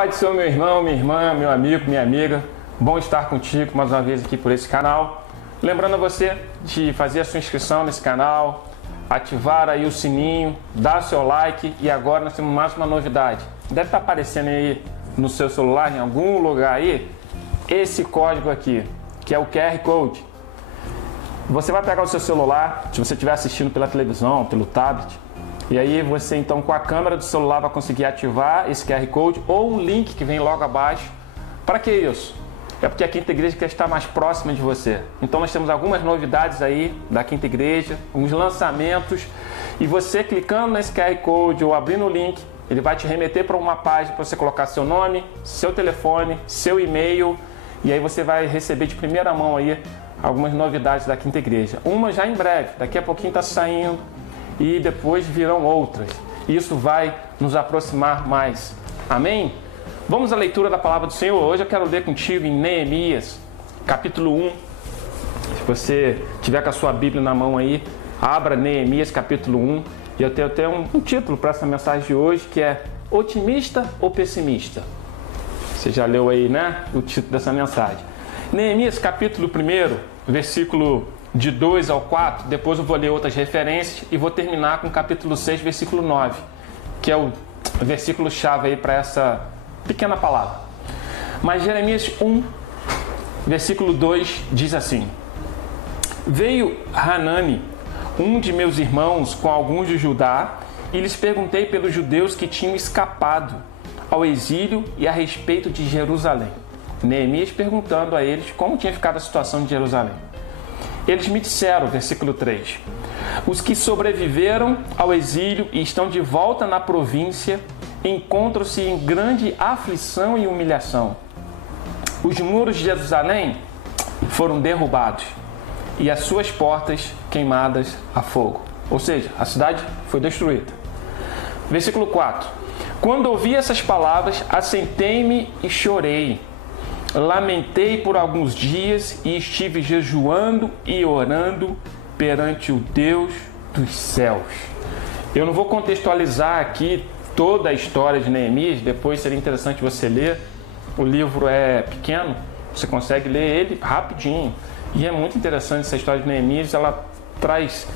Pai do Senhor, meu irmão, minha irmã, meu amigo, minha amiga. Bom estar contigo mais uma vez aqui por esse canal. Lembrando a você de fazer a sua inscrição nesse canal, ativar aí o sininho, dar seu like. E agora nós temos mais uma novidade. Deve estar aparecendo aí no seu celular, em algum lugar aí, esse código aqui, que é o QR Code. Você vai pegar o seu celular, se você estiver assistindo pela televisão, pelo tablet, e aí você então com a câmera do celular vai conseguir ativar esse QR Code ou um link que vem logo abaixo. Para que isso? É porque a Quinta Igreja quer estar mais próxima de você. Então nós temos algumas novidades aí da Quinta Igreja, uns lançamentos, e você clicando nesse QR Code ou abrindo o link, ele vai te remeter para uma página para você colocar seu nome, seu telefone, seu e-mail, e aí você vai receber de primeira mão aí algumas novidades da Quinta Igreja. Uma já em breve, daqui a pouquinho está saindo, e depois virão outras. Isso vai nos aproximar mais. Amém? Vamos à leitura da palavra do Senhor. Hoje eu quero ler contigo em Neemias, capítulo 1. Se você tiver com a sua Bíblia na mão aí, abra Neemias, capítulo 1. E eu tenho até um título para essa mensagem de hoje, que é Otimista ou Pessimista? Você já leu aí, né? O título dessa mensagem. Neemias, capítulo 1, versículo de 2 ao 4, depois eu vou ler outras referências e vou terminar com o capítulo 6, versículo 9, que é o versículo-chave aí para essa pequena palavra. Mas Jeremias 1, versículo 2 diz assim: Veio Hanani, um de meus irmãos, com alguns de Judá, e lhes perguntei pelos judeus que tinham escapado ao exílio e a respeito de Jerusalém. Neemias perguntando a eles como tinha ficado a situação de Jerusalém. Eles me disseram, versículo 3, os que sobreviveram ao exílio e estão de volta na província encontram-se em grande aflição e humilhação. Os muros de Jerusalém foram derrubados e as suas portas queimadas a fogo. Ou seja, a cidade foi destruída. Versículo 4. Quando ouvi essas palavras, assentei-me e chorei. Lamentei por alguns dias e estive jejuando e orando perante o Deus dos céus. Eu não vou contextualizar aqui toda a história de Neemias, depois seria interessante você ler. O livro é pequeno, você consegue ler ele rapidinho. E é muito interessante essa história de Neemias, ela traz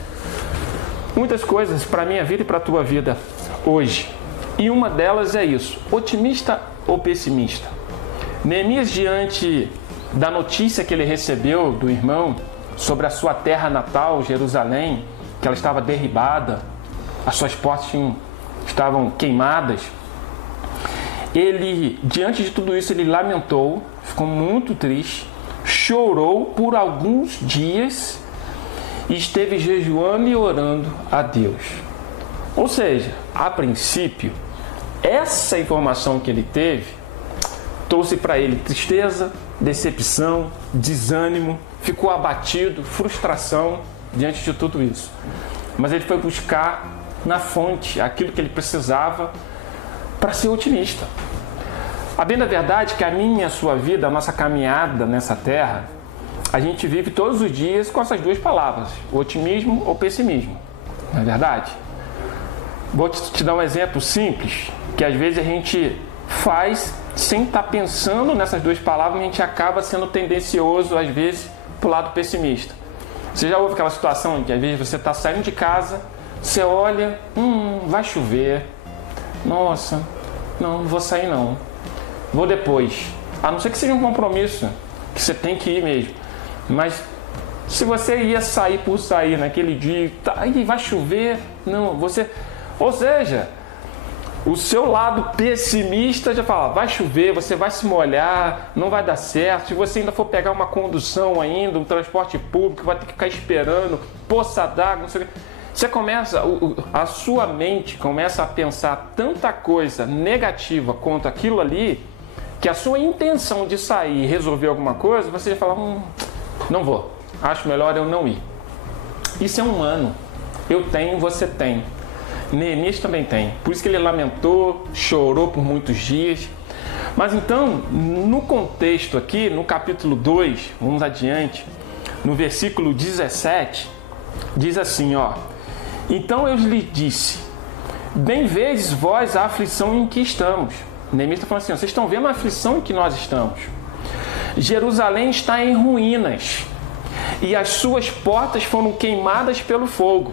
muitas coisas para a minha vida e para a tua vida hoje. E uma delas é isso, otimista ou pessimista? Neemias, diante da notícia que ele recebeu do irmão sobre a sua terra natal, Jerusalém, que ela estava derribada, as suas portas estavam queimadas, ele, diante de tudo isso, ele lamentou, ficou muito triste, chorou por alguns dias e esteve jejuando e orando a Deus. Ou seja, a princípio, essa informação que ele teve trouxe para ele tristeza, decepção, desânimo, ficou abatido, frustração diante de tudo isso. Mas ele foi buscar na fonte aquilo que ele precisava para ser otimista. A bem da verdade é que a minha e a sua vida, a nossa caminhada nessa terra, a gente vive todos os dias com essas duas palavras, otimismo ou pessimismo. Não é verdade? Vou te dar um exemplo simples, que às vezes a gente faz sem estar pensando nessas duas palavras, a gente acaba sendo tendencioso, às vezes, para o lado pessimista. Você já ouve aquela situação em que, às vezes, você está saindo de casa, você olha, vai chover, nossa, não vou sair não, vou depois. A não ser que seja um compromisso, que você tem que ir mesmo. Mas, se você ia sair por sair naquele dia, aí vai chover, não, você... Ou seja, o seu lado pessimista já fala, vai chover, você vai se molhar, não vai dar certo. Se você ainda for pegar uma condução ainda, um transporte público, vai ter que ficar esperando, poça d'água, não sei o que. Você começa, a sua mente começa a pensar tanta coisa negativa quanto aquilo ali, que a sua intenção de sair e resolver alguma coisa, você já fala, não vou, acho melhor eu não ir. Isso é humano. Eu tenho, você tem. Neemias também tem. Por isso que ele lamentou, chorou por muitos dias. Mas então, no contexto aqui, no capítulo 2, vamos adiante, no versículo 17, diz assim, ó: Então eu lhe disse, bem vedes vós a aflição em que estamos, Neemias está falando assim, vocês estão vendo a aflição em que nós estamos. Jerusalém está em ruínas e as suas portas foram queimadas pelo fogo.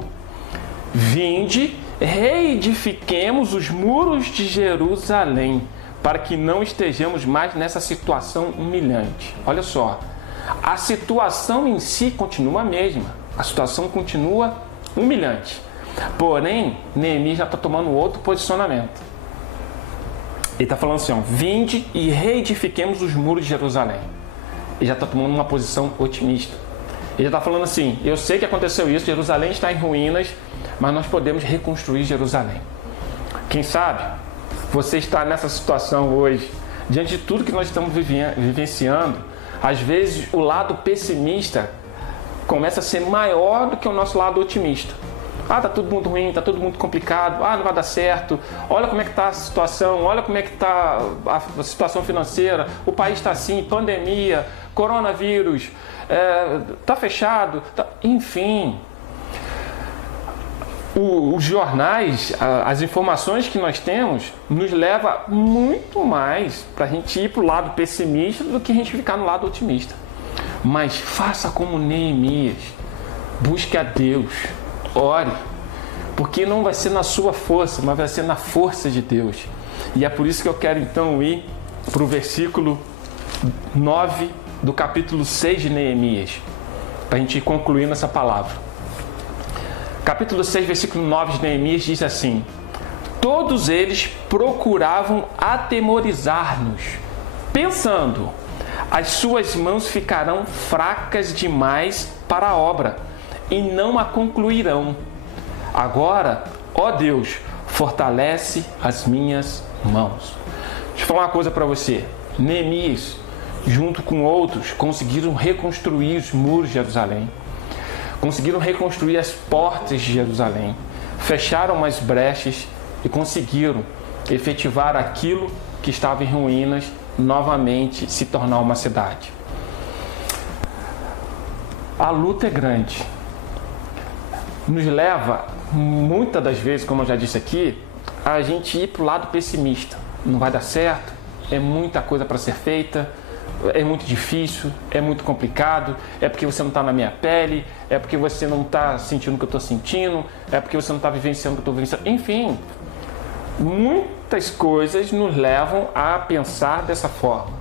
Vinde, reedifiquemos os muros de Jerusalém, para que não estejamos mais nessa situação humilhante. Olha só, a situação em si continua a mesma, a situação continua humilhante. Porém, Neemias já está tomando outro posicionamento. Ele está falando assim, ó, vinde e reedifiquemos os muros de Jerusalém. Ele já está tomando uma posição otimista. Ele está falando assim, eu sei que aconteceu isso, Jerusalém está em ruínas, mas nós podemos reconstruir Jerusalém. Quem sabe você está nessa situação hoje, diante de tudo que nós estamos vivenciando, às vezes o lado pessimista começa a ser maior do que o nosso lado otimista. Ah, tá tudo muito ruim, tá tudo muito complicado, ah, não vai dar certo, olha como é que está a situação, olha como é que está a situação financeira, o país está assim, pandemia, coronavírus, tá fechado, enfim. Os jornais, as informações que nós temos, nos leva muito mais para a gente ir para o lado pessimista do que a gente ficar no lado otimista. Mas faça como Neemias, busque a Deus, ore, porque não vai ser na sua força, mas vai ser na força de Deus. E é por isso que eu quero então ir para o versículo 9 do capítulo 6 de Neemias, para a gente ir concluindo essa palavra. Capítulo 6, versículo 9 de Neemias diz assim: todos eles procuravam atemorizar-nos, pensando, as suas mãos ficarão fracas demais para a obra, e não a concluirão. Agora, ó Deus, fortalece as minhas mãos. Deixa eu falar uma coisa para você. Neemias, junto com outros, conseguiram reconstruir os muros de Jerusalém. Conseguiram reconstruir as portas de Jerusalém, fecharam as brechas e conseguiram efetivar aquilo que estava em ruínas, novamente se tornar uma cidade. A luta é grande. Nos leva, muitas das vezes, como eu já disse aqui, a gente ir para o lado pessimista. Não vai dar certo, é muita coisa para ser feita, é muito difícil, é muito complicado, é porque você não está na minha pele, é porque você não está sentindo o que eu estou sentindo, é porque você não está vivenciando o que eu estou vivenciando. Enfim, muitas coisas nos levam a pensar dessa forma.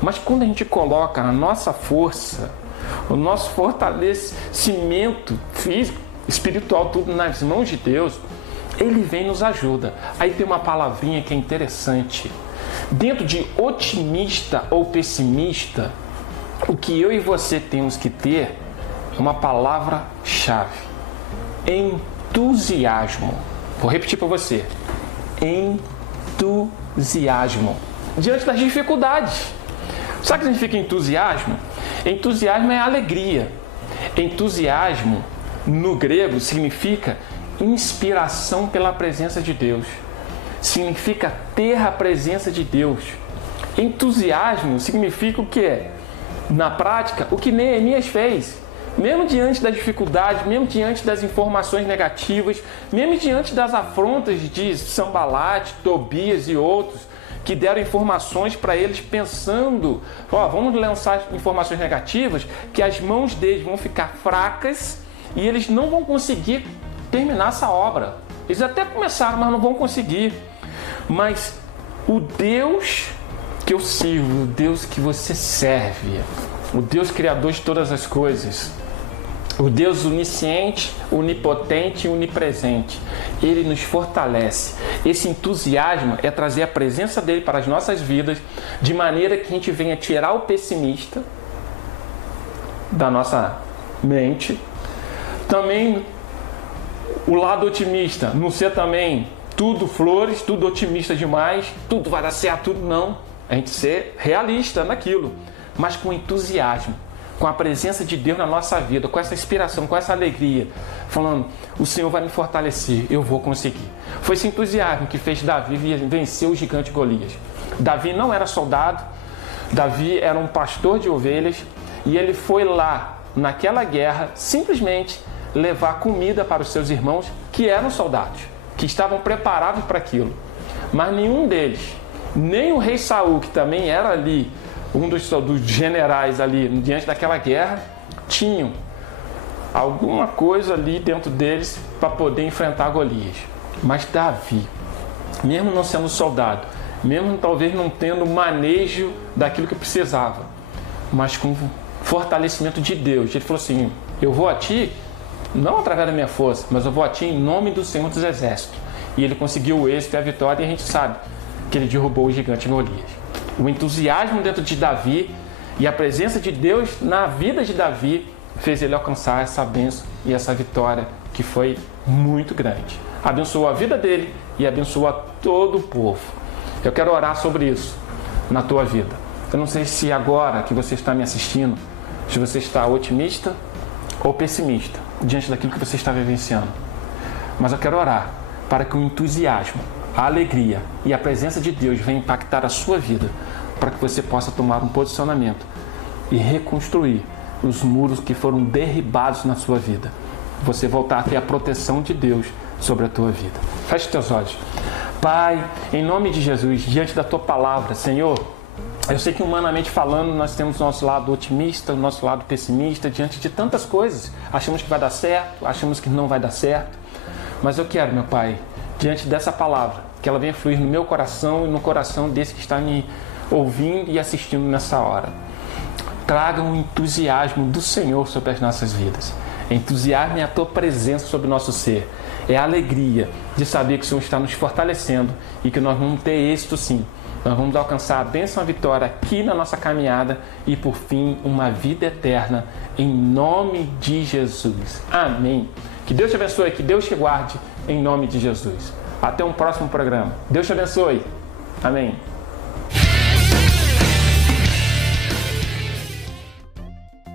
Mas quando a gente coloca a nossa força, o nosso fortalecimento físico, espiritual, tudo nas mãos de Deus, Ele vem e nos ajuda. Aí tem uma palavrinha que é interessante. Dentro de otimista ou pessimista, o que eu e você temos que ter é uma palavra-chave: entusiasmo. Vou repetir para você: entusiasmo. Diante das dificuldades. Sabe o que significa entusiasmo? Entusiasmo é alegria. Entusiasmo, no grego, significa inspiração pela presença de Deus. Significa ter a presença de Deus. Entusiasmo significa o quê? Na prática, o que Neemias fez. Mesmo diante das dificuldades, mesmo diante das informações negativas, mesmo diante das afrontas de Sanbalate, Tobias e outros, que deram informações para eles pensando, vamos lançar informações negativas, que as mãos deles vão ficar fracas e eles não vão conseguir terminar essa obra. Eles até começaram, mas não vão conseguir. Mas o Deus que eu sirvo, o Deus que você serve, o Deus criador de todas as coisas, o Deus onisciente, onipotente e onipresente, Ele nos fortalece. Esse entusiasmo é trazer a presença dEle para as nossas vidas, de maneira que a gente venha tirar o pessimista da nossa mente. Também o lado otimista, não ser também tudo flores, tudo otimista demais, tudo vai dar certo, tudo não. A gente ser realista naquilo, mas com entusiasmo, com a presença de Deus na nossa vida, com essa inspiração, com essa alegria, falando, o Senhor vai me fortalecer, eu vou conseguir. Foi esse entusiasmo que fez Davi vencer o gigante Golias. Davi não era soldado, Davi era um pastor de ovelhas, e ele foi lá, naquela guerra, simplesmente levar comida para os seus irmãos, que eram soldados, que estavam preparados para aquilo. Mas nenhum deles Nem o rei Saul, que também era ali um dos generais ali diante daquela guerra, tinham alguma coisa ali dentro deles para poder enfrentar Golias. Mas Davi, mesmo não sendo soldado, mesmo talvez não tendo manejo daquilo que precisava, mas com fortalecimento de Deus, ele falou assim: eu vou a ti, não através da minha força, mas eu vou a ti em nome do Senhor dos Exércitos. E ele conseguiu o êxito e a vitória, e a gente sabe que ele derrubou o gigante Golias. O entusiasmo dentro de Davi e a presença de Deus na vida de Davi fez ele alcançar essa bênção e essa vitória que foi muito grande. Abençoou a vida dele e abençoou a todo o povo. Eu quero orar sobre isso na tua vida. Eu não sei se agora que você está me assistindo, se você está otimista ou pessimista diante daquilo que você está vivenciando. Mas eu quero orar para que o entusiasmo, a alegria e a presença de Deus venham impactar a sua vida, para que você possa tomar um posicionamento e reconstruir os muros que foram derribados na sua vida. Você voltar a ter a proteção de Deus sobre a tua vida. Feche teus olhos. Pai, em nome de Jesus, diante da tua palavra, Senhor, eu sei que humanamente falando nós temos o nosso lado otimista, o nosso lado pessimista, diante de tantas coisas. Achamos que vai dar certo, achamos que não vai dar certo. Mas eu quero, meu Pai, diante dessa palavra, que ela venha fluir no meu coração e no coração desse que está me ouvindo e assistindo nessa hora. Traga um entusiasmo do Senhor sobre as nossas vidas. Entusiasmo é a tua presença sobre o nosso ser. É a alegria de saber que o Senhor está nos fortalecendo e que nós vamos ter êxito sim. Nós vamos alcançar a bênção e a vitória aqui na nossa caminhada e, por fim, uma vida eterna em nome de Jesus. Amém. Que Deus te abençoe, que Deus te guarde em nome de Jesus. Até um próximo programa. Deus te abençoe. Amém.